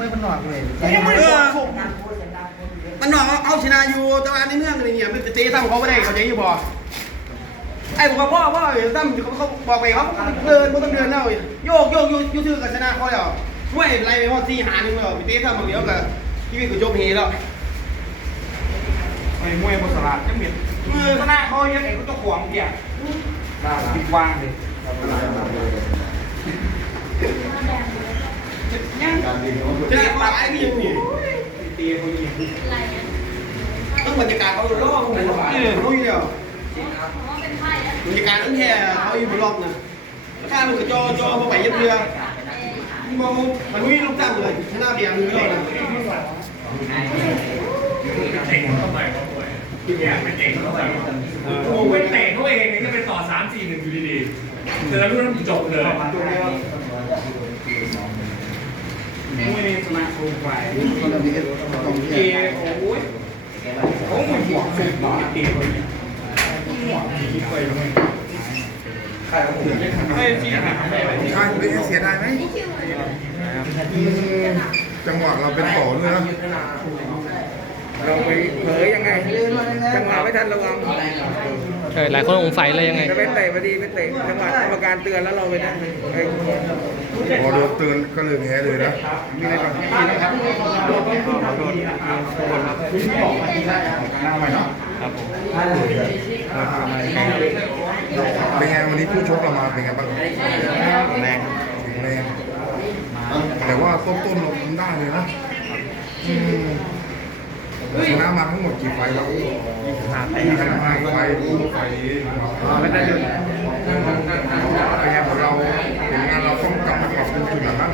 วยมันหนอกเลยยังไม่ได้บอกมันหนอกเอาชนะอยู่แต่ว่าในเมืองอะไรเงี้ยมันจะเตะตั้มเขาไม่ได้เขาใจอยู่บ่ไอ้ผมว่าพ่อพ่อตั้มเขาเขาบอกไปเขาเดินมันต้องเดินเน่าโยกโยกยูยูทือกับชนะเขาแล้วช่วยไล่ไปว่าสี่หาหนึ่งแล้วไปเตะตั้มเดียวกับชีวิตกูจบเฮแล้วไอ้มวยบนสลัดยังเหม็นมือชนะเขายังไงก็ต้องขวางเปียกปิดวางเลย ยังชนะเขาไอ้นี่ยังนี่ตีเขายิงต้องบรรยากาศเขาล่อเขาอยู่เขาอยู่เดียวบรรยากาศนั่นแค่เขาอยู่บนล็อกนะข้ามันก็จอจอพอไปยับเรือมองมันไม่ลูกตั้งเลยชนะเบียร์มือเลยนะเก่งเข้าไปเขาป่วยเนี่ยไม่เก่งเข้าไปโอ้โหไปเตะเขาเองเนี่ยจะไปต่อสามสี่หนึ่งอยู่ดีๆเจอรุ่นนั้นจบเลย มวยชนะโครงไปเกี่ยโอ้ยโอ้ยหัวสุดหมอตีคนเนี่ยหัวตีไปเลยเฮ้ยชี้หาไม่ไปใช่เป็นเสียดายไหมจังหวะเราเป็นต่อด้วยนะเราไปเผยยังไงจังหวะไม่ทันระวังใช่หลายคนสงสัยเลยยังไงไปเตะพอดีไปเตะจังหวะกรรมการเตือนแล้วเราไปนั่นเลย พอโดนเตือนก็เลยแพ้เลยนะมีอะไรก่อนพี่นะครับโดนโดนคนครับหน้าใหม่งไว้เนาะครับผมเป็นไงวันนี้ผู้ชกเรามาเป็นไงบ้างแรงแรงแต่ว่าต้นๆเราทำได้เลยนะชนะมาทั้งหมดกี่ไฟแล้วยี่สิบห้าไฟยี่สิบห้าไฟไฟไม่ได้หยุด เป็นไงของเราผลงานเราต้องกลับมาปรับปรุงจุดไหนบ้าง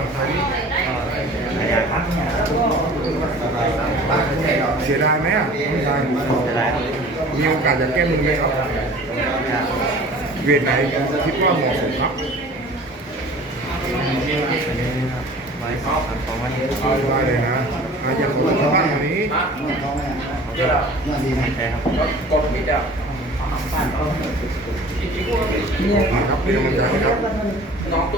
เสียดายไหมอะไม่ใช่มีโอกาสจะแก้มือไหมครับ เวทไหนคิดว่าเหมาะสมครับเอาได้เลยนะอาจจะขอชาวบ้านวันนี้เมื่อดีนะกดมิดอะครับเป็นกำลังใจให้ครับน้อง